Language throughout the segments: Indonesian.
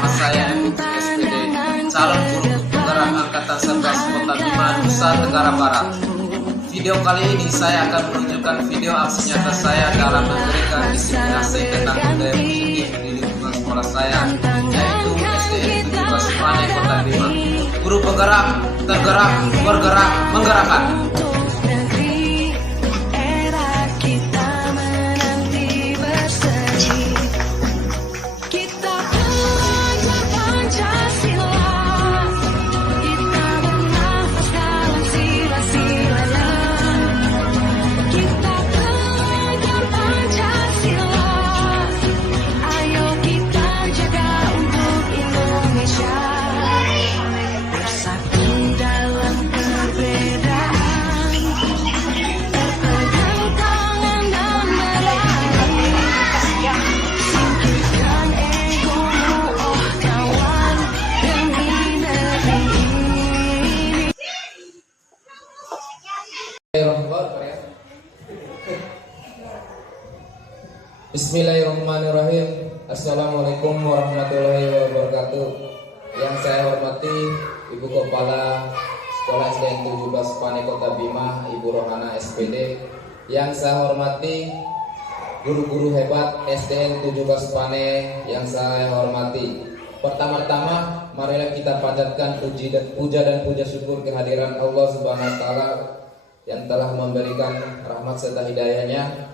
Nama saya Putu SPD, calon guru penggerak Angkatan 11 Kota Bima, Nusa Tenggara Barat. Video kali ini saya akan menunjukkan video aksi nyata saya dalam memberikan diskriminasi tentang budaya positif di lingkungan sekolah saya, yaitu SDN 17 Pane Kota Bima. Guru penggerak, tergerak, bergerak, menggerakkan. Bismillahirrahmanirrahim. Assalamualaikum warahmatullahi wabarakatuh. Yang saya hormati Ibu Kepala Sekolah SDN 17 Pane Kota Bima, Ibu Rohana SPD. Yang saya hormati guru-guru hebat SDN 17 Pane yang saya hormati. Pertama-tama marilah kita panjatkan puja dan puja syukur kehadiran Allah Subhanahu wa taala yang telah memberikan rahmat serta hidayahnya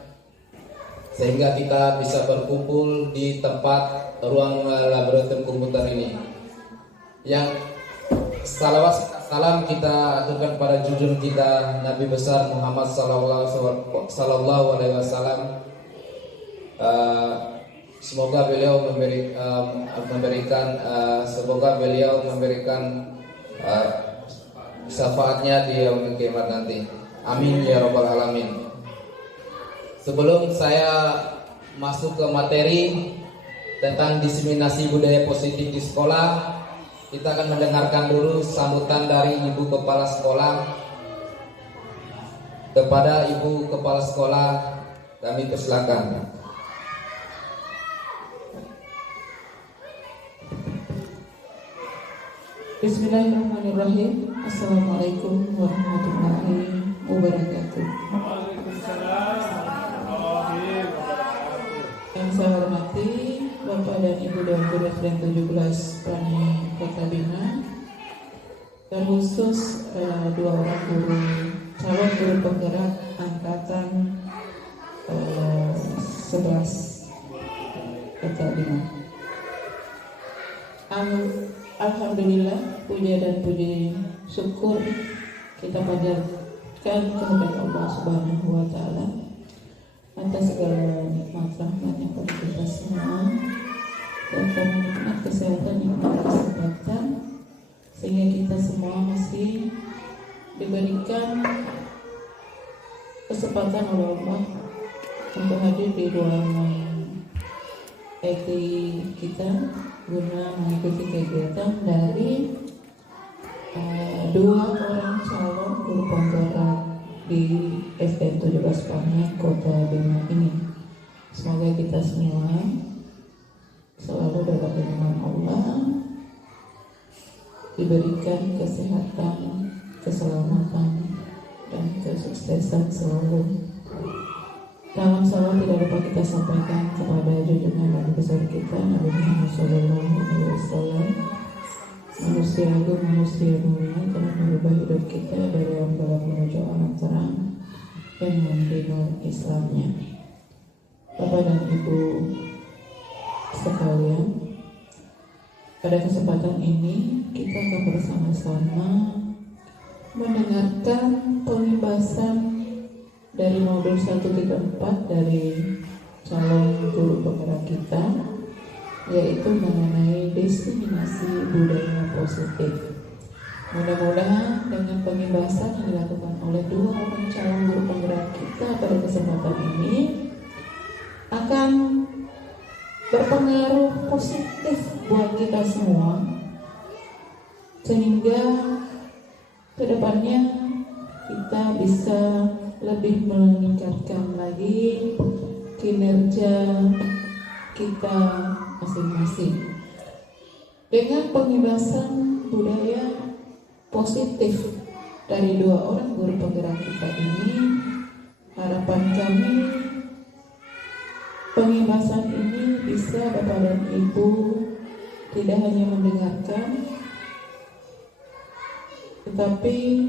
sehingga kita bisa berkumpul di tempat ruang laboratorium komputer ini. Yang salam kita aturkan pada junjungan kita Nabi besar Muhammad sallallahu alaihi wasallam. Semoga beliau memberikan syafaatnya di yaumul kiamat nanti. Amin ya rabbal alamin. Sebelum saya masuk ke materi tentang diseminasi budaya positif di sekolah, kita akan mendengarkan dulu sambutan dari Ibu Kepala Sekolah. Kepada Ibu Kepala Sekolah, kami persilakan. Bismillahirrahmanirrahim. Assalamualaikum warahmatullahi wabarakatuh. Yang saya hormati Bapak dan Ibu Direktur SDN 17 Pane Kota Bima, dan khusus dua orang calon guru penggerak angkatan 11 Kota Bima. Alhamdulillah, puja dan puji syukur kita panjatkan kepada Allah Subhanahu wa taala atas segala nikmat rahmatnya pada kita semua, dan karena nikmat kesehatan, nikmat kesempatan, sehingga kita semua masih diberikan kesempatan oleh Allah untuk hadir di ruangan IT kita guna mengikuti kegiatan dari dua orang calon guru penggerak di SDN 17 Pane Kota Bima ini. Semoga kita semua selalu dalam lindungan Allah, diberikan kesehatan, keselamatan, dan kesuksesan selalu. Dalam salam tidak dapat kita sampaikan kepada junjungan Nabi besar kita Nabi Muhammad SAW, manusia agung, manusia mulia, telah merubah hidup kita dari alam gelap menuju alam terang dengan dinul Islamnya. Bapak dan Ibu sekalian, pada kesempatan ini kita akan bersama-sama mendengarkan pembahasan dari modul 134 dari calon guru penggerak kita, yaitu mengenai diskriminasi budaya positif. Mudah-mudahan dengan pembahasan yang dilakukan oleh dua orang calon guru penggerak kita pada kesempatan ini akan berpengaruh positif buat kita semua, sehingga kedepannya kita bisa lebih meningkatkan lagi kinerja kita masing-masing. Dengan pengibasan budaya positif dari dua orang guru penggerak kita ini, harapan kami pengibasan ini bisa Bapak dan Ibu tidak hanya mendengarkan, tetapi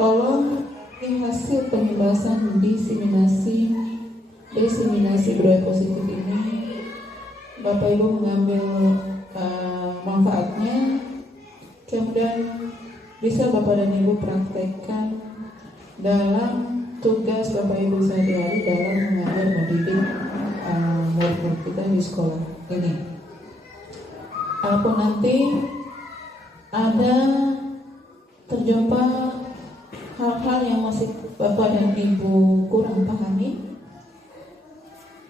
tolong hasil pengibasan diseminasi budaya positif ini Bapak Ibu mengambil manfaatnya, kemudian bisa Bapak dan Ibu praktekkan dalam tugas Bapak Ibu sehari-hari dalam mengajar mendidik murid-murid kita di sekolah ini. Walaupun nanti ada terjumpa hal-hal yang masih Bapak dan Ibu kurang pahami,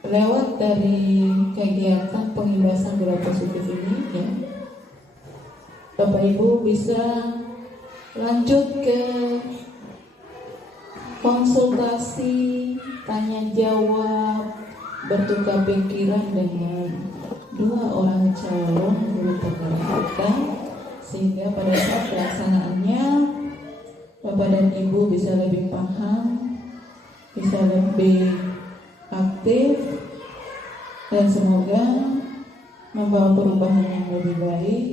lewat dari kegiatan pengibasan budaya positif ini, ya, Bapak Ibu bisa lanjut ke konsultasi, tanya jawab, bertukar pikiran dengan dua orang calon guru penggerak kita, sehingga pada saat pelaksanaannya Bapak dan Ibu bisa lebih paham, bisa lebih aktif, dan semoga membawa perubahan yang lebih baik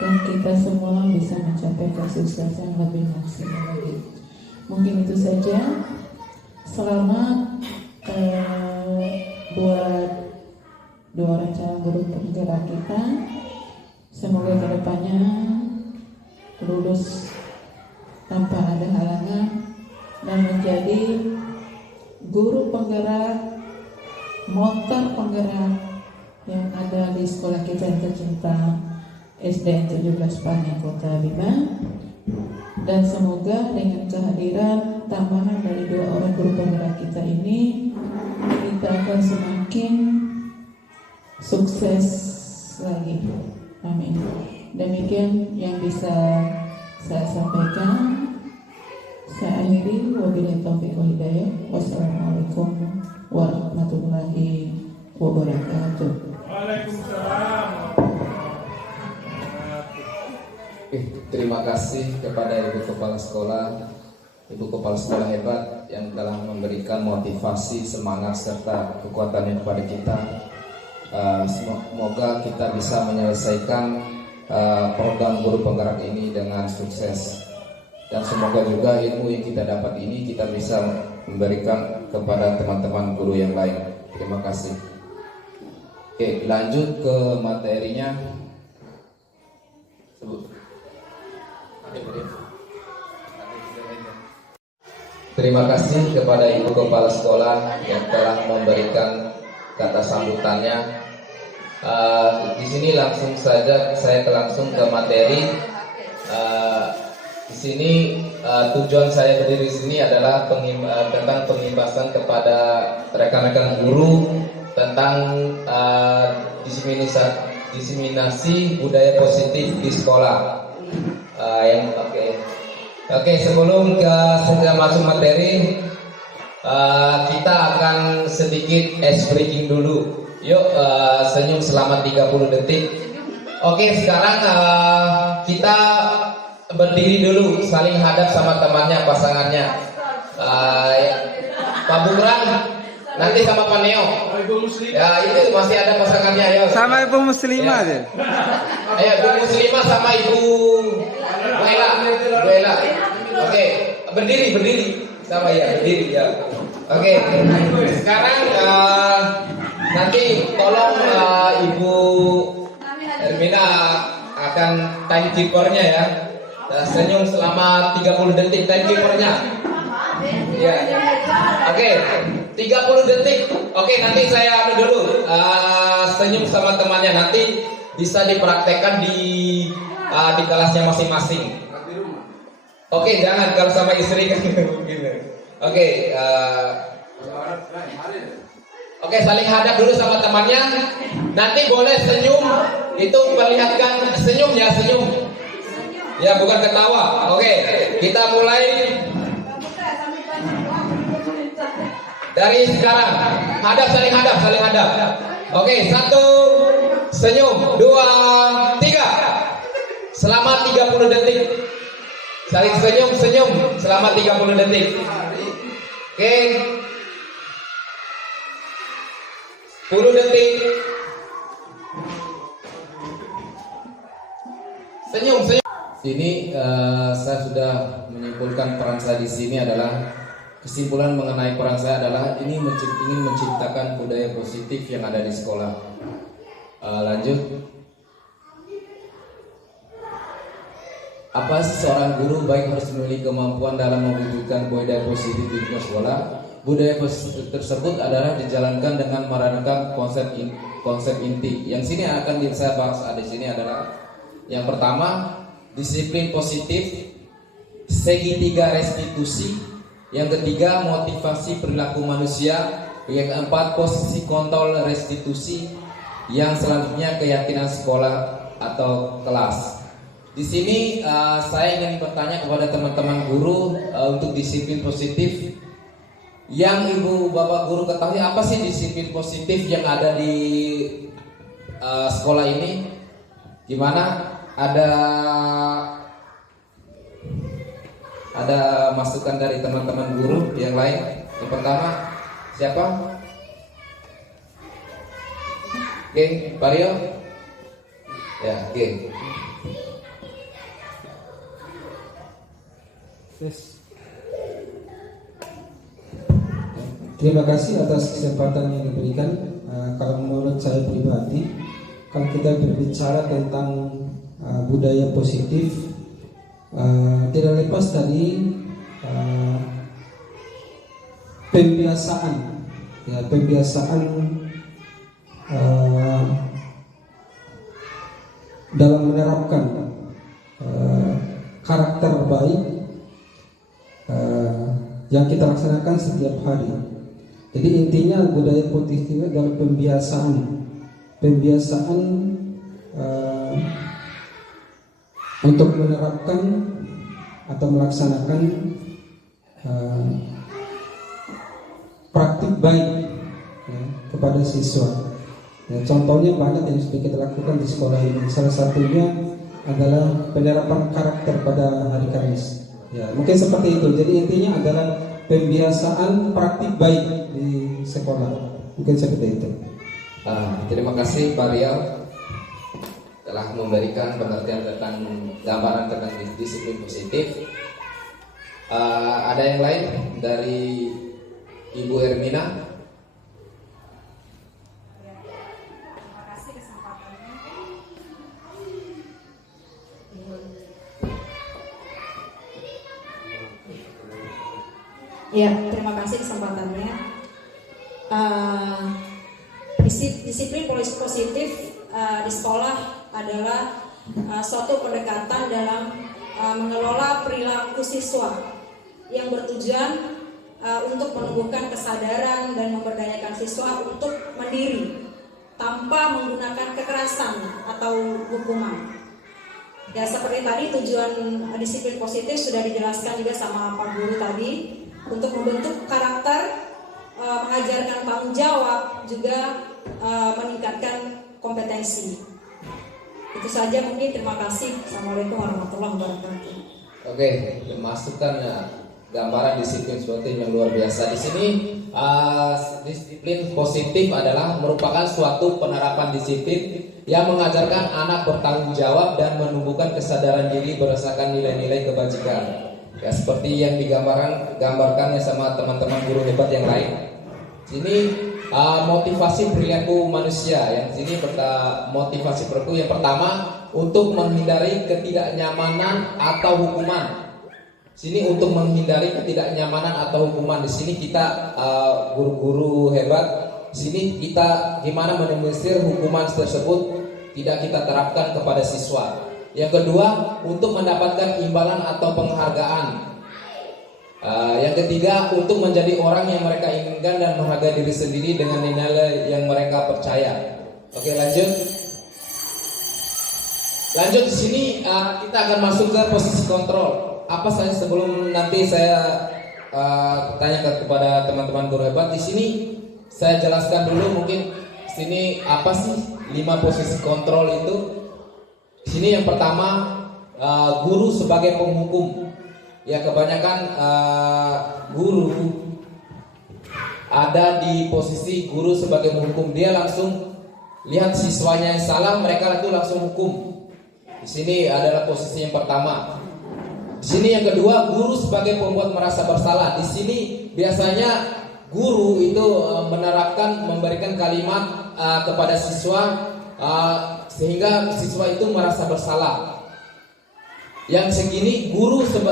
dan kita semua bisa mencapai kesuksesan lebih maksimal lagi. Mungkin itu saja. Selamat buat dua orang calon guru penggerak kita. Semoga kedepannya lulus tanpa ada halangan dan menjadi guru penggerak, motor penggerak yang ada di sekolah kita yang tercinta SDN 17 Pane Kota Bima. Dan semoga dengan kehadiran tambahan dari dua orang guru penggerak kita ini, kita akan semakin sukses lagi. Amin. Demikian yang bisa saya sampaikan. Saya akhiri, wabillahi taufiq wal hidayah. Wassalamualaikum warahmatullahi wabarakatuh. Waalaikumsalam. Terima kasih kepada Ibu Kepala Sekolah, Ibu Kepala Sekolah hebat yang telah memberikan motivasi, semangat serta kekuatannya kepada kita. Semoga kita bisa menyelesaikan program guru penggerak ini dengan sukses. Dan semoga juga ilmu yang kita dapat ini kita bisa memberikan kepada teman-teman guru yang lain. Terima kasih. Oke, lanjut ke materinya. Terima kasih kepada Ibu Kepala Sekolah yang telah memberikan kata sambutannya. Di sini langsung saja saya langsung ke materi. Di sini tujuan saya berdiri di sini adalah tentang pengimbasan kepada rekan-rekan guru tentang diseminasi budaya positif di sekolah. Oke, sebelum kita masuk materi, kita akan sedikit ice breaking dulu. Yuk, senyum selama 30 detik. Oke, sekarang kita berdiri dulu, saling hadap sama temannya, pasangannya. Pak Buran, nanti sama Pak Neo. Ya, itu masih ada pasangannya. Ayo. Sama Ibu Muslimah ya. deh. Ayo, Ibu Muslimah sama Ibu Buela. Oke, berdiri sama ya, berdiri ya. Oke, sekarang nanti tolong Ibu Hermina akan timekeepernya ya. Senyum selama 30 detik timekeepernya. Ya. Oke, 30 detik. Oke, nanti saya dulu senyum sama temannya, nanti bisa dipraktekkan di kelasnya masing-masing. Oke, jangan kalau sama istri kan mungkin. Oke, oke, saling hadap dulu sama temannya. Nanti boleh senyum, itu perlihatkan senyum ya, senyum. Ya, bukan ketawa. Oke, kita mulai dari sekarang. Saling hadap. Oke, 1, Senyum. 2, 3. Selama 30 detik. Saling senyum selama 30 detik. Oke. 10 detik. Senyum. Sini saya sudah menyimpulkan peran saya di sini adalah kesimpulan mengenai peran saya adalah ini ingin menciptakan budaya positif yang ada di sekolah. Lanjut. Apa seorang guru baik harus memiliki kemampuan dalam mewujudkan budaya positif di lingkungan sekolah? Budaya positif tersebut adalah dijalankan dengan merankan konsep inti. Yang sini akan saya bahas di sini adalah yang pertama disiplin positif, segitiga restitusi, yang ketiga motivasi perilaku manusia, yang keempat posisi kontrol restitusi, yang selanjutnya keyakinan sekolah atau kelas. Di sini saya ingin bertanya kepada teman-teman guru untuk disiplin positif. Yang ibu bapak guru ketahui apa sih disiplin positif yang ada di sekolah ini? Gimana? Ada masukan dari teman-teman guru yang lain? Yang pertama siapa? Oke, Pak Rio. Ya, oke. Yes. Terima kasih atas kesempatan yang diberikan. Kalau menurut saya pribadi, kalau kita berbicara tentang budaya positif, tidak lepas dari pembiasaan, ya, pembiasaan dalam menerapkan karakter baik yang kita laksanakan setiap hari. Jadi intinya budaya positif itu adalah pembiasaan untuk menerapkan atau melaksanakan praktik baik, ya, kepada siswa. Ya, contohnya banyak yang sudah kita lakukan di sekolah ini. Salah satunya adalah penerapan karakter pada hari Kamis. Ya, mungkin seperti itu. Jadi intinya adalah pembiasaan praktik baik di sekolah. Mungkin seperti itu. Terima kasih Pak Rial telah memberikan pengertian tentang gambaran tentang disiplin positif. Ada yang lain dari Ibu Ermina? Ya, terima kasih kesempatannya. Disiplin positif di sekolah adalah suatu pendekatan dalam mengelola perilaku siswa yang bertujuan untuk menumbuhkan kesadaran dan memberdayakan siswa untuk mandiri tanpa menggunakan kekerasan atau hukuman. Ya, seperti tadi tujuan disiplin positif sudah dijelaskan juga sama Pak Guru tadi, untuk membentuk karakter, mengajarkan tanggung jawab, juga meningkatkan kompetensi. Itu saja mungkin, terima kasih. Assalamualaikum warahmatullahi wabarakatuh. Oke, memasukkan gambaran disiplin seperti yang luar biasa. Di sini disiplin positif adalah merupakan suatu penerapan disiplin yang mengajarkan anak bertanggung jawab dan menumbuhkan kesadaran diri berdasarkan nilai-nilai kebajikan. Ya, seperti yang digambarkannya sama teman-teman guru hebat yang lain. Sini motivasi perilaku manusia. Yang sini motivasi perilaku yang pertama untuk menghindari ketidaknyamanan atau hukuman. Sini untuk menghindari ketidaknyamanan atau hukuman. Di sini kita guru-guru hebat. Sini kita gimana menemisir hukuman tersebut tidak kita terapkan kepada siswa. Yang kedua, untuk mendapatkan imbalan atau penghargaan. Yang ketiga, untuk menjadi orang yang mereka inginkan dan menghargai diri sendiri dengan nilai yang mereka percaya. Oke, lanjut. Lanjut di sini kita akan masuk ke posisi kontrol. Apa saja sebelum nanti saya tanya kepada teman-teman guru hebat di sini, saya jelaskan dulu mungkin sini apa sih 5 posisi kontrol itu. Di sini yang pertama guru sebagai penghukum. Ya, kebanyakan guru ada di posisi guru sebagai penghukum. Dia langsung lihat siswanya yang salah, mereka itu langsung hukum. Di sini adalah posisi yang pertama. Di sini yang kedua, guru sebagai pembuat merasa bersalah. Di sini biasanya guru itu memberikan kalimat kepada siswa sehingga siswa itu merasa bersalah. Yang segini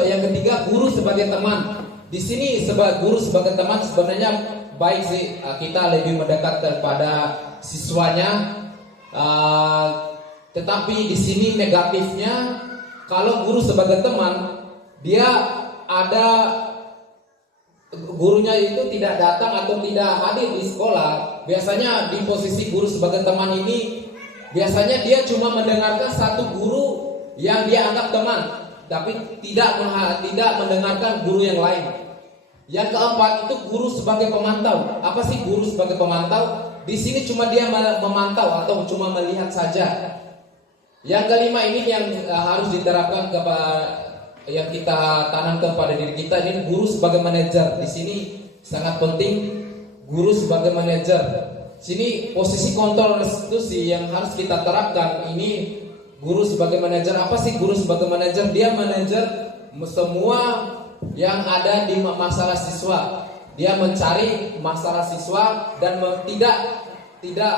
yang ketiga, guru sebagai teman. Di sini guru sebagai teman sebenarnya baik sih, kita lebih mendekat kepada siswanya. Tetapi di sini negatifnya, kalau guru sebagai teman, dia ada gurunya itu tidak datang atau tidak hadir di sekolah. Biasanya di posisi guru sebagai teman ini, biasanya dia cuma mendengarkan satu guru yang dia anggap teman, tapi tidak mendengarkan guru yang lain. Yang keempat itu guru sebagai pemantau. Apa sih guru sebagai pemantau? Di sini cuma dia memantau atau cuma melihat saja. Yang kelima ini yang harus diterapkan yang kita tanamkan pada diri kita, ini guru sebagai manajer. Di sini sangat penting guru sebagai manajer. Sini posisi kontrol restitusi yang harus kita terapkan. Ini guru sebagai manajer. Apa sih guru sebagai manajer? Dia manajer semua yang ada di masalah siswa. Dia mencari masalah siswa dan tidak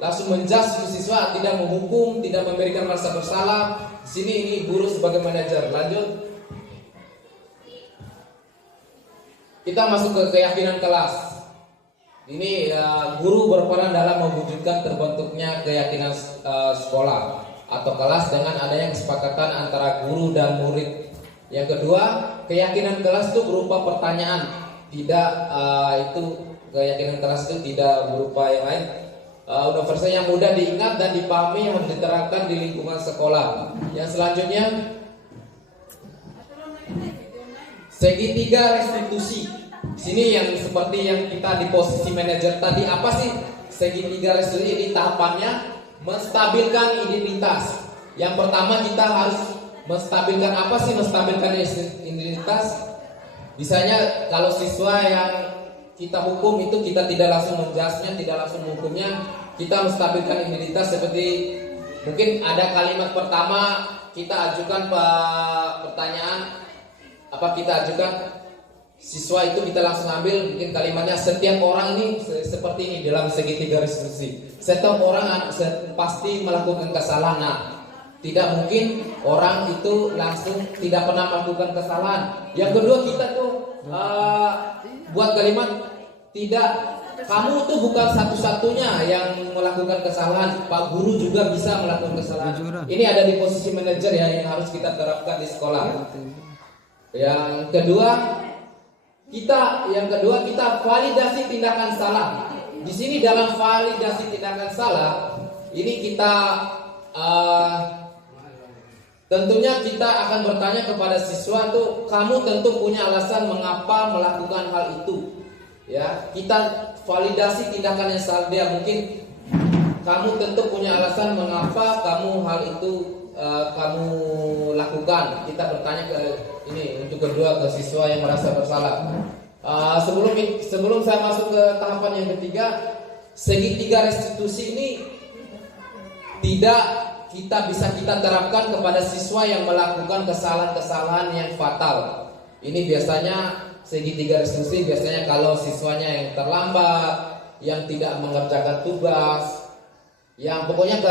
langsung menjudge siswa, tidak menghukum, tidak memberikan rasa bersalah. Di sini ini guru sebagai manajer. Lanjut. Kita masuk ke keyakinan kelas. Ini guru berperan dalam mewujudkan terbentuknya keyakinan sekolah atau kelas dengan adanya kesepakatan antara guru dan murid. Yang kedua, keyakinan kelas itu berupa pertanyaan. Tidak keyakinan kelas itu tidak berupa yang lain. Universal yang mudah diingat dan dipahami yang harus diterapkan di lingkungan sekolah. Yang selanjutnya, segitiga restitusi. Sini yang seperti yang kita di posisi manajer tadi. Apa sih segitiga restitusi? Ini tahapannya menstabilkan identitas. Yang pertama kita harus menstabilkan. Apa sih menstabilkan identitas? Misalnya kalau siswa yang kita hukum itu kita tidak langsung menjudge-nya, tidak langsung menghukumnya, kita menstabilkan identitas. Seperti mungkin ada kalimat pertama kita ajukan pertanyaan, kita ajukan siswa itu kita langsung ambil, mungkin kalimatnya setiap orang ini seperti ini dalam segitiga restitusi. Setiap orang pasti melakukan kesalahan. Nah, tidak mungkin orang itu langsung tidak pernah melakukan kesalahan. Yang kedua kita tuh buat kalimat tidak, kamu tuh bukan satu-satunya yang melakukan kesalahan. Pak guru juga bisa melakukan kesalahan. Ini ada di posisi manajer ya, yang harus kita terapkan di sekolah. Yang kedua kita validasi tindakan salah. Di sini dalam validasi tindakan salah ini kita tentunya kita akan bertanya kepada siswa tuh, kamu tentu punya alasan mengapa melakukan hal itu. Ya, kita validasi tindakan yang salah dia. Mungkin kamu tentu punya alasan mengapa kamu hal itu kamu lakukan. Kita bertanya ke ini untuk kedua ke siswa yang merasa bersalah. Sebelum saya masuk ke tahapan yang ketiga, segitiga restitusi ini tidak bisa kita terapkan kepada siswa yang melakukan kesalahan-kesalahan yang fatal. Ini biasanya segitiga restitusi biasanya kalau siswanya yang terlambat, yang tidak mengerjakan tugas, yang pokoknya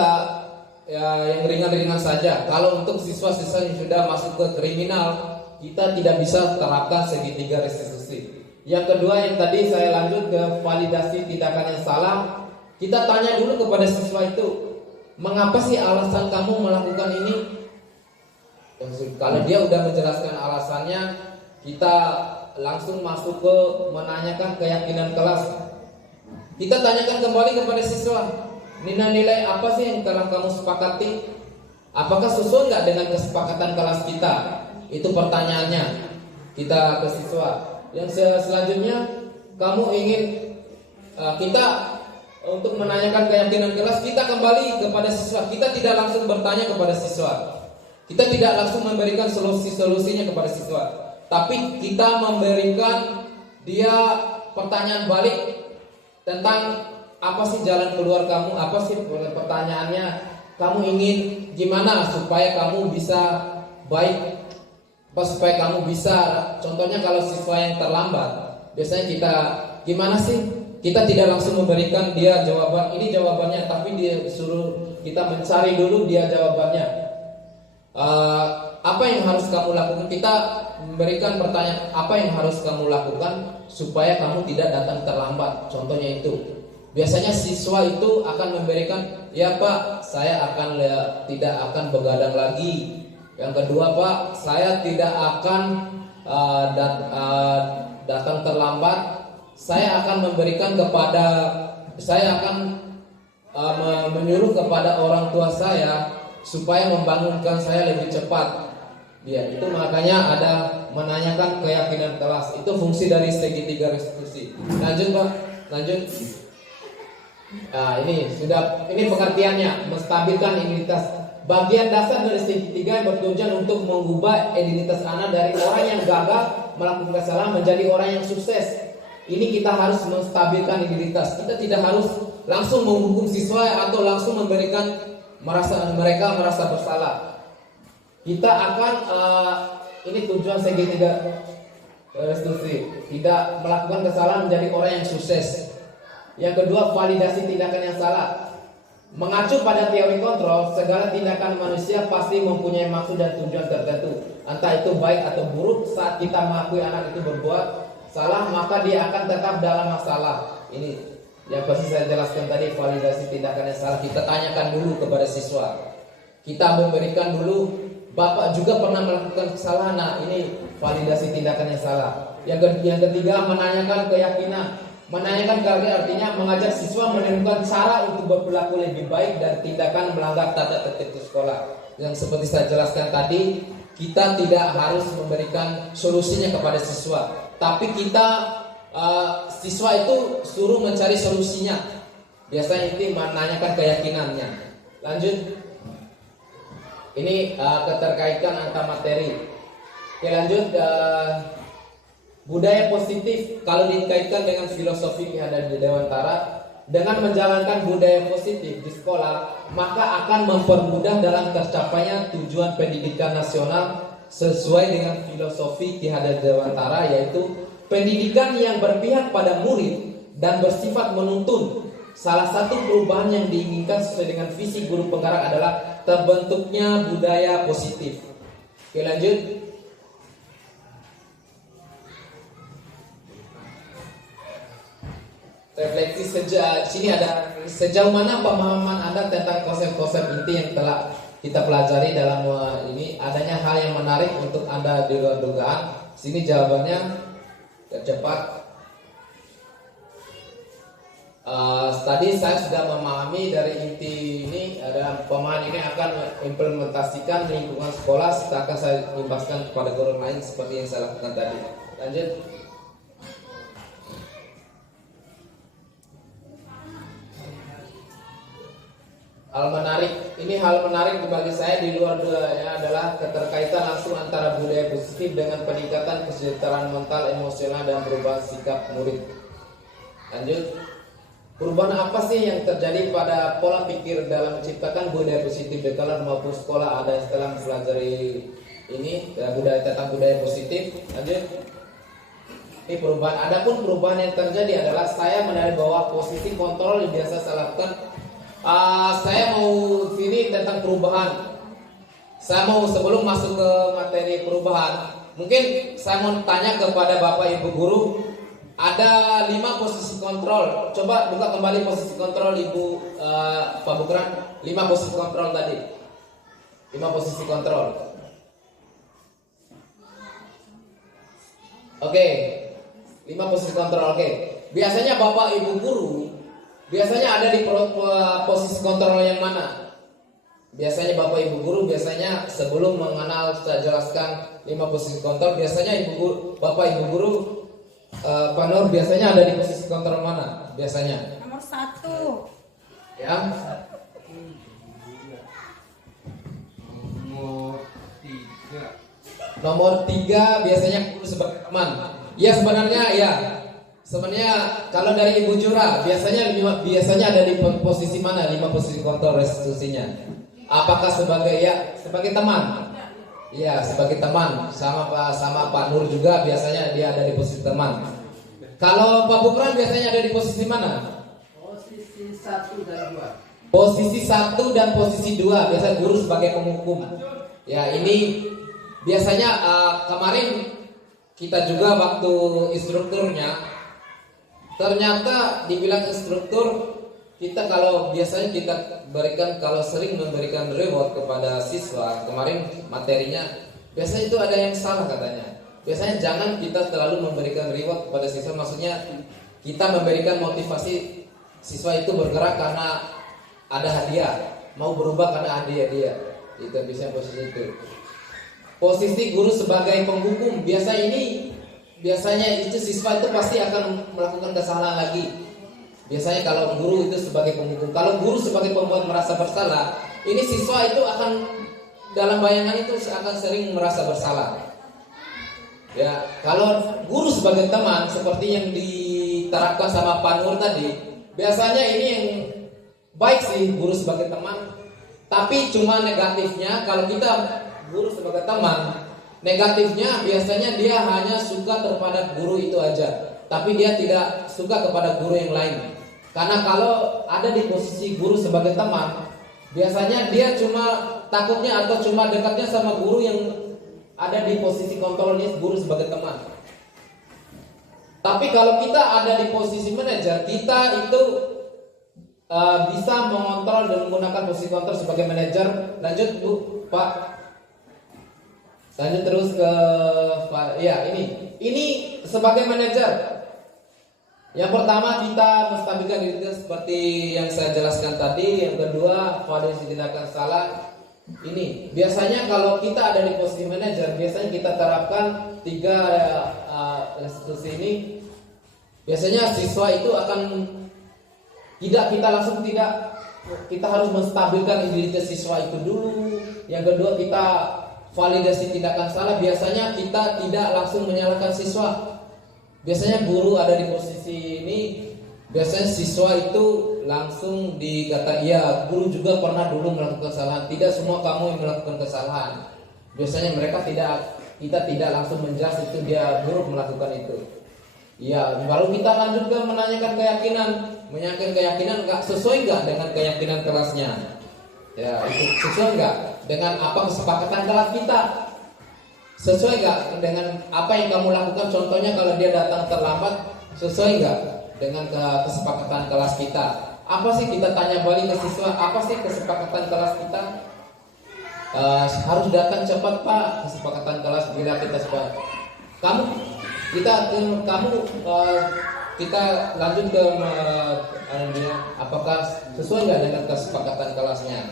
yang ringan-ringan saja. Kalau untuk siswa-siswa yang sudah masuk ke kriminal, kita tidak bisa terapkan segitiga restitusi. Yang kedua yang tadi saya lanjut ke validasi tindakan yang salah. Kita tanya dulu kepada siswa itu, mengapa sih alasan kamu melakukan ini? Kalau dia udah menjelaskan alasannya, kita langsung masuk ke menanyakan keyakinan kelas. Kita tanyakan kembali kepada siswa, nilai apa sih yang telah kamu sepakati? Apakah sesuai nggak dengan kesepakatan kelas kita? Itu pertanyaannya kita ke siswa. Yang selanjutnya, kamu ingin kita untuk menanyakan keyakinan kelas, kita kembali kepada siswa. Kita tidak langsung bertanya kepada siswa. Kita tidak langsung memberikan solusinya kepada siswa. Tapi kita memberikan dia pertanyaan balik tentang apa sih jalan keluar kamu, apa sih pertanyaannya, kamu ingin gimana supaya kamu bisa baik, apa supaya kamu bisa, contohnya kalau siswa yang terlambat, biasanya kita gimana sih, kita tidak langsung memberikan dia jawaban, ini jawabannya, tapi dia suruh kita mencari dulu dia jawabannya. Apa yang harus kamu lakukan? Kita memberikan pertanyaan, apa yang harus kamu lakukan supaya kamu tidak datang terlambat, contohnya itu. Biasanya siswa itu akan memberikan, ya Pak, saya tidak akan begadang lagi. Yang kedua, Pak, saya tidak akan datang terlambat. Saya akan menyuruh kepada orang tua saya supaya membangunkan saya lebih cepat. Ya, itu makanya ada menanyakan keyakinan kelas. Itu fungsi dari segitiga restitusi. Lanjut, Pak. Lanjut. Nah, ini pengertiannya, menstabilkan identitas. Bagian dasar dari segitiga yang bertujuan untuk mengubah identitas anak dari orang yang gagal melakukan kesalahan menjadi orang yang sukses. Ini kita harus menstabilkan identitas. Kita tidak harus langsung menghukum siswa atau langsung memberikan mereka merasa bersalah. Kita akan ini tujuan segitiga restitusi, tidak melakukan kesalahan menjadi orang yang sukses. Yang kedua, validasi tindakan yang salah. Mengacu pada teori kontrol, segala tindakan manusia pasti mempunyai maksud dan tujuan tertentu. Entah itu baik atau buruk, saat kita mengakui anak itu berbuat salah, maka dia akan tetap dalam masalah. Ini yang pasti saya jelaskan tadi, validasi tindakan yang salah. Kita tanyakan dulu kepada siswa. Kita memberikan dulu, Bapak juga pernah melakukan kesalahan. Nah, ini validasi tindakan yang salah. Yang ketiga, menanyakan keyakinan. Menanyakan keyakinan artinya mengajak siswa menemukan cara untuk berperilaku lebih baik dan tindakan melanggar tata tertib sekolah. Yang seperti saya jelaskan tadi, kita tidak harus memberikan solusinya kepada siswa, tapi kita siswa itu suruh mencari solusinya. Biasanya itu menanyakan keyakinannya. Lanjut. Ini keterkaitan antar materi. Oke, lanjut. Budaya positif kalau dikaitkan dengan filosofi Ki Hajar Dewantara, dengan menjalankan budaya positif di sekolah, maka akan mempermudah dalam tercapainya tujuan pendidikan nasional sesuai dengan filosofi Ki Hajar Dewantara, yaitu pendidikan yang berpihak pada murid dan bersifat menuntun. Salah satu perubahan yang diinginkan sesuai dengan visi guru penggerak adalah terbentuknya budaya positif. Oke, lanjut. Refleksi sini ada sejauh mana pemahaman Anda tentang konsep-konsep inti yang telah kita pelajari dalam ini. Adanya hal yang menarik untuk Anda di luar dugaan. Sini jawabannya cepat. Tadi saya sudah memahami dari inti ini, ada pemahaman ini akan implementasikan lingkungan sekolah, akan saya imbaskan kepada guru lain seperti yang saya lakukan tadi. Lanjut. Hal menarik bagi saya di luar duanya adalah keterkaitan langsung antara budaya positif dengan peningkatan kesejahteraan mental, emosional, dan perubahan sikap murid. Lanjut. Perubahan apa sih yang terjadi pada pola pikir dalam menciptakan budaya positif di kelas maupun sekolah? Ada yang setelah mempelajari ini tentang budaya positif. Lanjut. Ini perubahan. Adapun perubahan yang terjadi adalah saya menarik bahwa posisi kontrol yang biasa saya lakukan. Saya mau sini tentang perubahan. Saya mau sebelum masuk ke materi perubahan, mungkin saya mau tanya kepada Bapak Ibu guru, ada 5 posisi kontrol. Coba buka kembali posisi kontrol Ibu Pak Bukran. 5 posisi kontrol tadi. 5 posisi kontrol. Oke. 5 posisi kontrol. Oke. Biasanya Bapak Ibu guru biasanya ada di posisi kontrol yang mana? Biasanya Bapak Ibu guru biasanya sebelum mengenal saya jelaskan 5 posisi kontrol, biasanya Bapak Ibu guru Pak Nur biasanya ada di posisi kontrol mana? Biasanya Nomor 1 1. Ya. Nomor 3 biasanya guru sebagai teman. Ya sebenarnya ya. Sebenarnya kalau dari Ibu Jura biasanya ada di posisi mana? 5 posisi kontrol restitusinya. Apakah sebagai teman? Ya, sebagai teman. Sama Pak Nur juga biasanya dia ada di posisi teman. Kalau Pak Bukran biasanya ada di posisi mana? Posisi 1 dan 2. Posisi 1 dan posisi 2. Biasanya guru sebagai penghukum. Ya, ini biasanya kemarin kita juga waktu instrukturnya, ternyata dibilang instruktur kita kalau biasanya kita sering memberikan reward kepada siswa, kemarin materinya biasanya itu ada yang salah katanya. Biasanya jangan kita terlalu memberikan reward kepada siswa, maksudnya kita memberikan motivasi siswa itu bergerak karena ada hadiah, mau berubah karena hadiah dia. Itu biasanya posisi itu. Posisi guru sebagai penghukum, biasanya itu siswa itu pasti akan melakukan kesalahan lagi. Biasanya kalau guru itu sebagai penghukum, kalau guru sebagai pembuat merasa bersalah, ini siswa itu akan dalam bayangan itu akan sering merasa bersalah. Ya, kalau guru sebagai teman seperti yang diterapkan sama Pak Nur tadi, biasanya ini yang baik sih guru sebagai teman. Tapi cuma negatifnya kalau kita guru sebagai teman, negatifnya biasanya dia hanya suka kepada guru itu aja, tapi dia tidak suka kepada guru yang lain. Karena kalau ada di posisi guru sebagai teman, biasanya dia cuma takutnya atau cuma dekatnya sama guru yang ada di posisi kontrolnya guru sebagai teman. Tapi kalau kita ada di posisi manajer, kita itu bisa mengontrol dan menggunakan posisi kontrol sebagai manajer. Lanjut Bu, Pak. Lanjut terus ke ya ini sebagai manajer. Yang pertama kita menstabilkan diri kita seperti yang saya jelaskan tadi. Yang kedua, pada tindakan salah. Ini biasanya kalau kita ada di posisi manajer, biasanya kita terapkan 3 restitusi ini. Biasanya siswa itu akan kita harus menstabilkan diri siswa itu dulu. Yang kedua, kita validasi tindakan salah. Biasanya kita tidak langsung menyalahkan siswa. Biasanya guru ada di posisi ini, biasanya siswa itu langsung dikata, iya guru juga pernah dulu melakukan kesalahan. Tidak semua kamu yang melakukan kesalahan. Biasanya kita tidak langsung menjelas itu dia guru melakukan itu. Iya, lalu kita lanjut ke menanyakan keyakinan nggak sesuai nggak dengan keyakinan kelasnya. Ya, itu sesuai nggak dengan apa kesepakatan kelas kita? Sesuai nggak dengan apa yang kamu lakukan? Contohnya kalau dia datang terlambat, sesuai nggak dengan kesepakatan kelas kita? Apa sih kita tanya balik ke siswa? Apa sih kesepakatan kelas kita? Harus datang cepat Pak. Kesepakatan kelas bila kita cepat. Kita lanjut ke apakah sesuai nggak dengan kesepakatan kelasnya?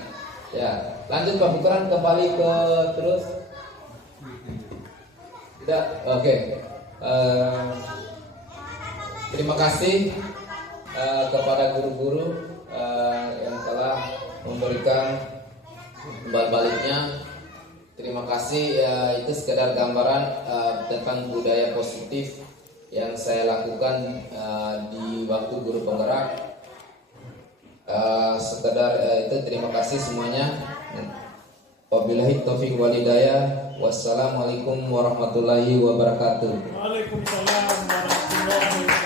Ya, lanjut Pak Bukran kembali ke terus. Tidak, oke. Terima kasih kepada guru-guru yang telah memberikan baliknya. Terima kasih. Itu sekedar gambaran tentang budaya positif yang saya lakukan di waktu guru penggerak. Sekedar itu, terima kasih semuanya. Wabillahi taufiq wal hidayah. Wassalamualaikum warahmatullahi wabarakatuh. Waalaikumsalam warahmatullahi wabarakatuh.